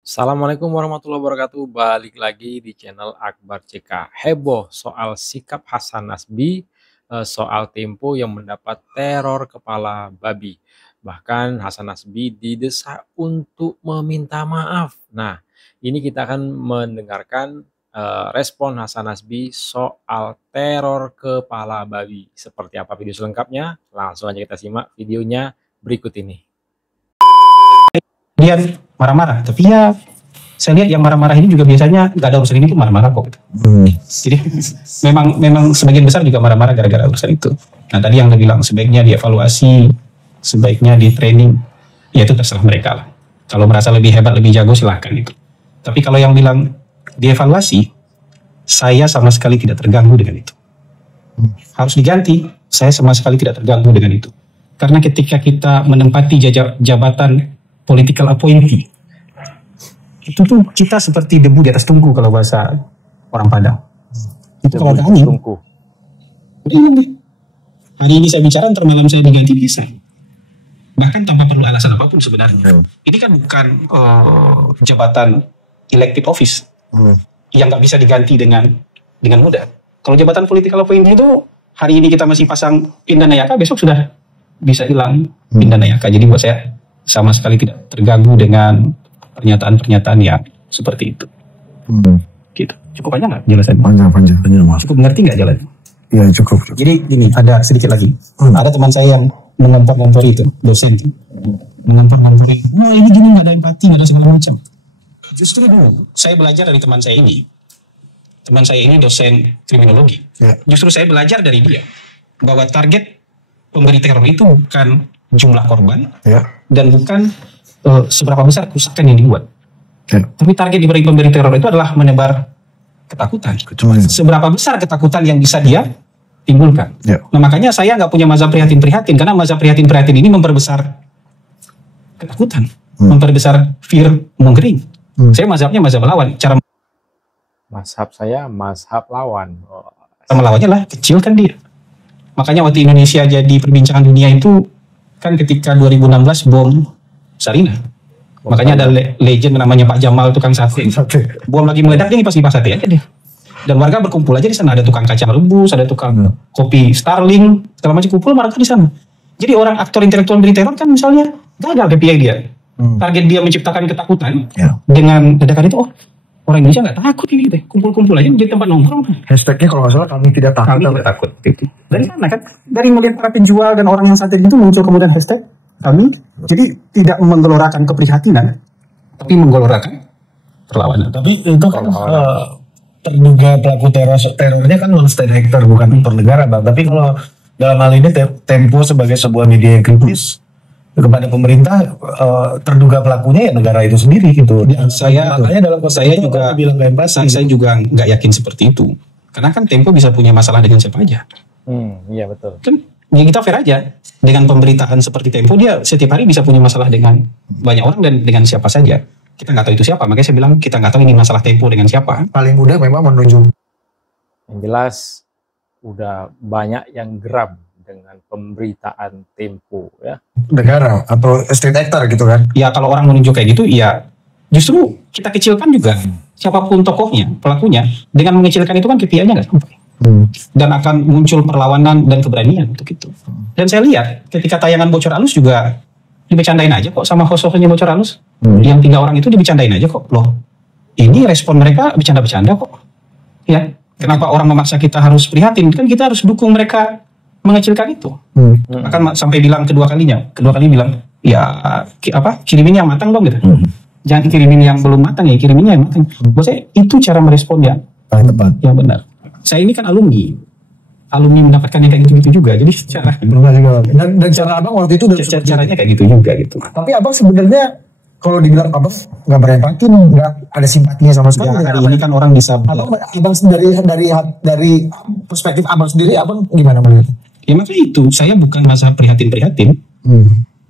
Assalamualaikum warahmatullahi wabarakatuh. Balik lagi di channel Akbar CK. Heboh soal sikap Hasan Nasbi, soal Tempo yang mendapat teror kepala babi. Bahkan Hasan Nasbi didesak untuk meminta maaf. Nah, ini kita akan mendengarkan respon Hasan Nasbi soal teror kepala babi. Seperti apa video selengkapnya? Langsung aja kita simak videonya berikut ini. Dia marah-marah, tapi ya saya lihat yang marah-marah ini juga biasanya nggak ada urusan ini tuh marah-marah kok gitu. Jadi memang sebagian besar juga marah-marah gara-gara urusan itu. Nah tadi yang dia bilang sebaiknya dievaluasi, sebaiknya di training, ya itu terserah mereka lah. Kalau merasa lebih hebat, lebih jago silahkan itu. Tapi kalau yang bilang dievaluasi, saya sama sekali tidak terganggu dengan itu. Harus diganti, saya sama sekali tidak terganggu dengan itu. Karena ketika kita menempati jabatan political appointee, itu tuh kita seperti debu di atas tungku kalau bahasa orang Padang. Itu kalau kami tungku. Hari ini saya bicara, ntar malam saya diganti bisa. Bahkan tanpa perlu alasan apapun sebenarnya. Ini kan bukan jabatan elected office yang nggak bisa diganti dengan mudah. Kalau jabatan political appointee itu hari ini kita masih pasang pindah nayaka, besok sudah bisa hilang pindah nayaka. Jadi buat saya sama sekali tidak terganggu dengan pernyataan-pernyataan yang seperti itu. Gitu. Cukup panjang nggak jelasannya? Panjang mas. Cukup mengerti nggak jalan? Iya cukup. Jadi ini ada sedikit lagi. Ada teman saya yang mengompor-ngompori itu, dosen itu. Mengompor-ngompori. Wah ini gini nggak ada empati, nggak ada segala macam. Justru dulu saya belajar dari teman saya ini. Teman saya ini dosen kriminologi. Ya. Justru saya belajar dari dia bahwa target pemberi teror itu bukan jumlah korban, Ya. dan bukan seberapa besar kerusakan yang dibuat. Ya. Tapi target diberi pemberi teror itu adalah menebar ketakutan. Seberapa besar ketakutan yang bisa dia timbulkan. Ya. Nah makanya saya nggak punya mazhab prihatin-prihatin, karena mazhab prihatin-prihatin ini memperbesar ketakutan, memperbesar fear mongering. Saya mazhabnya mazhab lawan. Cara Mazhab saya mazhab lawan. melawannya lah kecilkan dia. Makanya waktu Indonesia jadi perbincangan dunia itu kan ketika 2016 bom Sarina. Makanya ada legend namanya Pak Jamal tukang sate. Bom lagi meledak dia ngipas sate aja dia. Dan warga berkumpul aja di sana, ada tukang kacang rebus, ada tukang kopi Starling, segala macam kumpul warga di sana. Jadi orang aktor intelektual beri teror kan misalnya gagal KPI dia. Target dia menciptakan ketakutan dengan ledakan itu, orang Indonesia nggak takut ini gitu. Kumpul-kumpul aja di tempat nongkrong. Hashtagnya kalau nggak salah kami tidak takut. Kami tidak takut. Gitu. Dari mana kan? Dari melihat para penjual dan orang yang sate itu muncul kemudian hashtag kami. Jadi tidak menggelorakan keprihatinan, tapi menggelorakan perlawanan. Tapi itu kan terduga pelaku terornya kan non-state actor bukan aktor negara bang. Tapi kalau dalam hal ini Tempo sebagai sebuah media yang kritis kepada pemerintah, terduga pelakunya ya negara itu sendiri gitu. Makanya dalam saya juga bilang saya juga nggak yakin seperti itu. Karena kan Tempo bisa punya masalah dengan siapa aja. Iya betul. Kan ya kita fair aja. Dengan pemberitaan seperti Tempo, dia setiap hari bisa punya masalah dengan banyak orang dan dengan siapa saja. Kita nggak tahu itu siapa. Makanya saya bilang kita nggak tahu ini masalah Tempo dengan siapa. Paling mudah memang menunjuk. Yang jelas udah banyak yang geram dengan pemberitaan Tempo ya. Negara atau state actor gitu kan. Ya kalau orang menunjuk kayak gitu, ya justru kita kecilkan juga siapapun tokohnya, pelakunya. Dengan mengecilkan itu kan KPI-nya nggak sampai. Dan akan muncul perlawanan dan keberanian untuk itu. Dan saya lihat ketika tayangan Bocor Alus juga dibecandain aja kok sama host-hostnya Bocor Alus. Yang 3 orang itu dibecandain aja kok. Loh, ini respon mereka bercanda-bercanda kok. Ya, kenapa orang memaksa kita harus prihatin? Kan kita harus dukung mereka mengecilkan itu. Akan sampai bilang kedua kali bilang, ya kirimin yang matang dong gitu. Jangan kirimin yang belum matang ya, kirimin yang matang. Buat saya itu cara merespon yang Paling tepat. Yang benar. Saya ini kan alumni mendapatkan yang kayak gitu-gitu juga. Jadi cara Dan cara abang waktu itu caranya kayak gitu juga gitu. Tapi abang sebenarnya kalau dibilang abang nggak berempati, nggak ada simpatinya sama sekali. Ya, hari ini kan orang bisa. Abang dari perspektif abang sendiri, abang gimana melihatnya? Ya makanya itu, saya bukan mazhab prihatin-prihatin.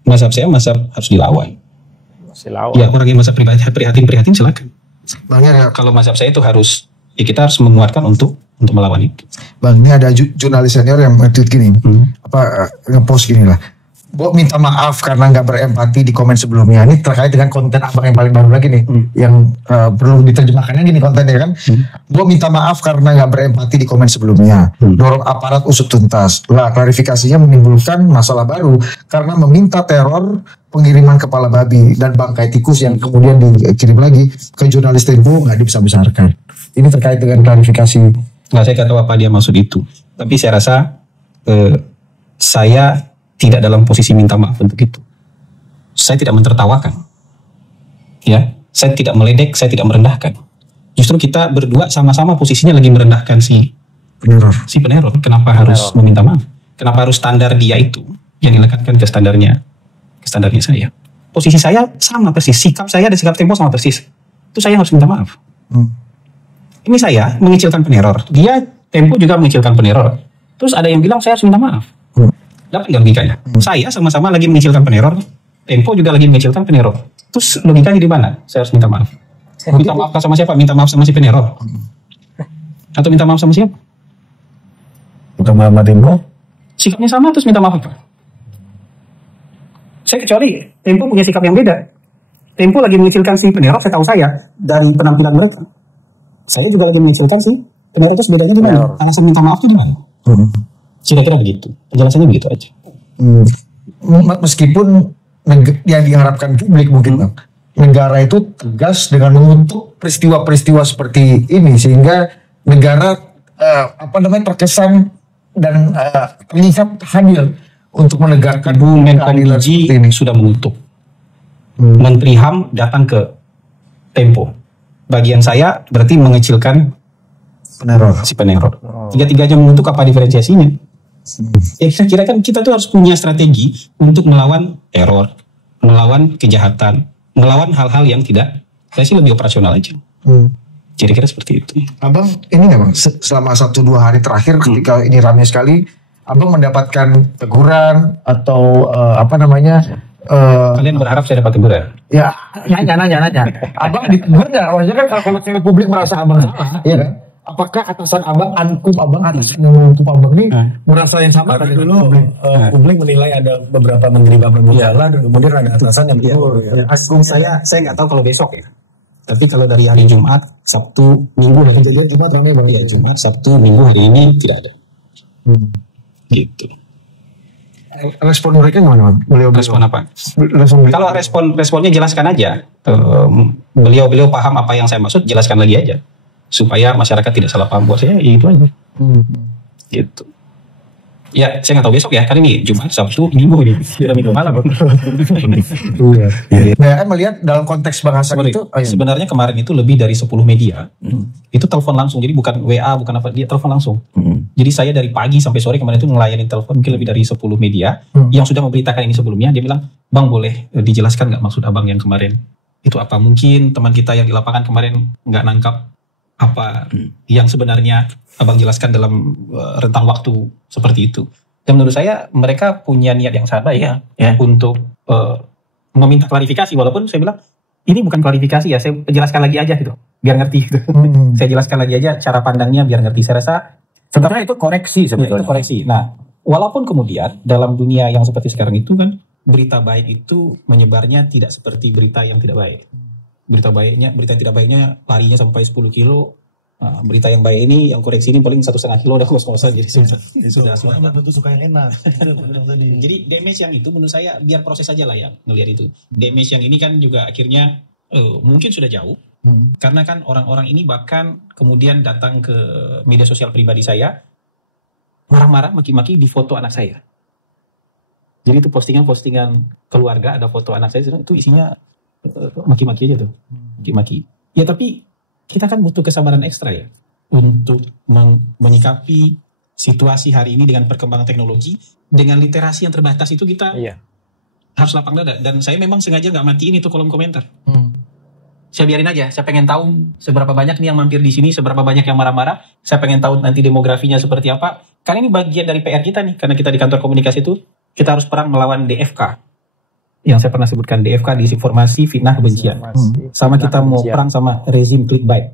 Mazhab saya mazhab harus dilawan. Masih lawan. Ya orang yang mazhab prihatin-prihatin silakan. Bang, ya, Kalau mazhab saya itu harus, ya kita harus menguatkan untuk melawan itu. Bang, ini ada jurnalis senior yang tweet gini, ngepost gini lah. Bo minta maaf karena nggak berempati di komen sebelumnya. Ini terkait dengan konten abang yang paling baru lagi nih, yang perlu diterjemahkannya gini kontennya kan. Bo minta maaf karena nggak berempati di komen sebelumnya. Dorong aparat usut tuntas. Lah klarifikasinya menimbulkan masalah baru karena meminta teror pengiriman kepala babi dan bangkai tikus yang kemudian dikirim lagi ke jurnalis Tempo nggak dibesar-besarkan. Ini terkait dengan klarifikasi. Nggak, saya nggak tahu apa dia maksud itu. Tapi saya rasa saya tidak dalam posisi minta maaf untuk itu. Saya tidak mentertawakan. Ya, saya tidak meledek, saya tidak merendahkan. Justru kita berdua sama-sama posisinya lagi merendahkan si peneror. Kenapa harus meminta maaf? Kenapa harus standar dia itu yang dilekatkan ke standarnya saya? Posisi saya sama persis, sikap saya dan sikap Tempo sama persis. Itu saya harus minta maaf. Ini saya mengecilkan peneror, dia Tempo juga mengecilkan peneror. Terus ada yang bilang saya harus minta maaf. Dapat nggak logikanya? Saya sama-sama lagi mengecilkan peneror, Tempo juga lagi mengecilkan peneror. Terus logikanya di mana? Saya harus minta maaf. Minta maaf sama siapa? Minta maaf sama si peneror? Atau minta maaf sama siapa? Minta maaf sama Tempo? Sikapnya sama terus minta maaf apa? Saya kecuali Tempo punya sikap yang beda. Tempo lagi mengecilkan si peneror, saya tahu saya dari penampilan mereka. Saya juga lagi mengecilkan si peneror, terus bedanya di mana? Alasan minta maaf itu di mana? Kira-kira begitu, penjelasannya begitu aja. Meskipun yang diharapkan publik mungkin Bang, negara itu tegas dengan mengutuk peristiwa-peristiwa seperti ini sehingga negara terkesan dan terlihat hadir untuk menegakkan Menkom seperti ini. Sudah mengutuk. Menteri HAM datang ke Tempo. Bagian saya berarti mengecilkan si peneror. Tiga-tiganya mengutuk, apa diferensiasinya? Saya kira kan kita tuh harus punya strategi untuk melawan teror, melawan kejahatan, melawan hal-hal yang tidak. Saya sih lebih operasional aja. Kira-kira seperti itu. Abang ini nggak Bang, selama 1-2 hari terakhir ketika ini ramai sekali, Abang mendapatkan teguran atau kalian berharap saya dapat teguran? Ya, nanya. Abang ditegur nggak? Maksudnya kan kalau publik merasa Abang salah, iya kan? Apakah atasan Abang, atasan yang mengutuk Abang ini merasa yang sama? Tadi dulu publik menilai ada beberapa menteri Bapak salah dan kemudian ada atasan yang tegur. Saya nggak tahu kalau besok ya. Tapi kalau dari hari Jumat, Sabtu, Minggu, kejadian Jumat ramai Bang. Ya Jumat, Sabtu, Minggu, hari ini tidak ada. Gitu. Respon mereka gimana Bang? Respon apa? Kalau responnya jelaskan aja. Beliau paham apa yang saya maksud, jelaskan lagi aja. Supaya masyarakat tidak salah paham buat saya, itu aja. Gitu. Ya, saya nggak tahu besok ya. Kan ini Jumat, Sabtu, Minggu ini. Sudah Minggu malam. Nah, kan melihat dalam konteks Bang Hasan itu. Sebenarnya kemarin itu lebih dari 10 media. Itu telepon langsung. Jadi bukan WA, bukan apa. Dia telepon langsung. Jadi saya dari pagi sampai sore kemarin itu melayani telepon mungkin lebih dari 10 media. Yang sudah memberitakan ini sebelumnya. Dia bilang, Bang boleh dijelaskan nggak maksud Abang yang kemarin? Itu apa? Mungkin teman kita yang di lapangan kemarin nggak nangkap apa yang sebenarnya Abang jelaskan dalam rentang waktu seperti itu. Dan menurut saya mereka punya niat yang sama ya. Untuk meminta klarifikasi, walaupun saya bilang ini bukan klarifikasi ya, saya jelaskan lagi aja gitu biar ngerti gitu. Saya jelaskan lagi aja cara pandangnya biar ngerti. Saya rasa sebenarnya itu koreksi sebetulnya. Itu koreksi. Nah, walaupun kemudian dalam dunia yang seperti sekarang itu kan berita baik itu menyebarnya tidak seperti berita yang tidak baik. Berita yang tidak baiknya larinya sampai 10 kilo. Nah, berita yang baik ini, yang koreksi ini paling 1,5 kilo udah kos-kosan. Jadi sudah semua. Tentu suka yang enak. Jadi damage yang itu menurut saya biar proses aja lah ya ngelihat itu. Damage yang ini kan juga akhirnya mungkin sudah jauh. Karena kan orang-orang ini bahkan kemudian datang ke media sosial pribadi saya marah-marah, maki-maki di foto anak saya. Jadi itu postingan keluarga, ada foto anak saya, itu isinya maki-maki aja tuh. Maki-maki. Ya tapi kita kan butuh kesabaran ekstra ya. Untuk menyikapi situasi hari ini dengan perkembangan teknologi. Dengan literasi yang terbatas itu kita harus lapang dada. Dan saya memang sengaja gak matiin itu kolom komentar. Saya biarin aja, saya pengen tahu seberapa banyak nih yang mampir di sini, seberapa banyak yang marah-marah. Saya pengen tahu nanti demografinya seperti apa. Karena ini bagian dari PR kita nih, karena kita di kantor komunikasi itu, kita harus perang melawan DFK. Yang saya pernah sebutkan, DFK, disinformasi, fitnah, kebencian. Sama kita mau perang sama rezim clickbait,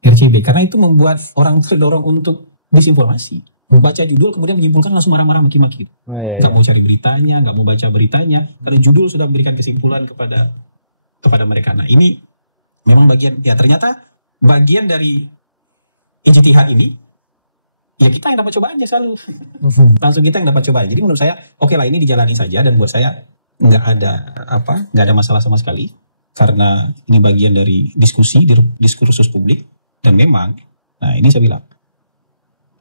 RCB. Karena itu membuat orang terdorong untuk disinformasi. Baca judul kemudian menyimpulkan langsung marah-marah maki-maki. Oh, iya, Nggak iya. mau cari beritanya, nggak mau baca beritanya, karena judul sudah memberikan kesimpulan kepada mereka. Nah ini memang ternyata bagian dari ijtihad ini, ya kita yang dapat cobaan aja selalu. Langsung kita yang dapat cobaan. Jadi menurut saya, oke lah ini dijalani saja, dan buat saya nggak ada masalah sama sekali, karena ini bagian dari diskursus publik. Dan memang, nah ini saya bilang,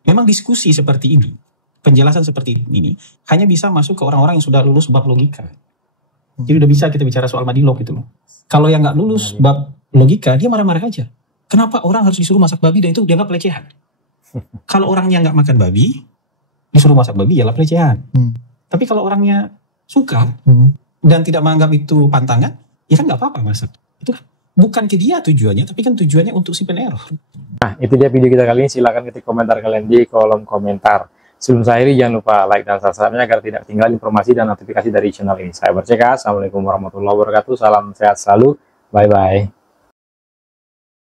memang diskusi seperti ini, penjelasan seperti ini, hanya bisa masuk ke orang-orang yang sudah lulus bab logika. Jadi udah bisa kita bicara soal madilog gitu loh. Kalau yang nggak lulus bab logika, dia marah-marah aja. Kenapa orang harus disuruh masak babi dan itu dianggap pelecehan? Kalau orangnya nggak makan babi, disuruh masak babi, ialah pelecehan. Tapi kalau orangnya suka dan tidak menganggap itu pantangan, ya kan nggak apa-apa masak. Itu kan bukan ke dia tujuannya, tapi kan tujuannya untuk si peneror. Nah, itu dia video kita kali ini. Silahkan ketik komentar kalian di kolom komentar. Sebelum saya akhiri, jangan lupa like dan subscribe-nya agar tidak ketinggalan informasi dan notifikasi dari channel ini. Saya Akbar CK. Assalamualaikum warahmatullahi wabarakatuh. Salam sehat selalu. Bye-bye.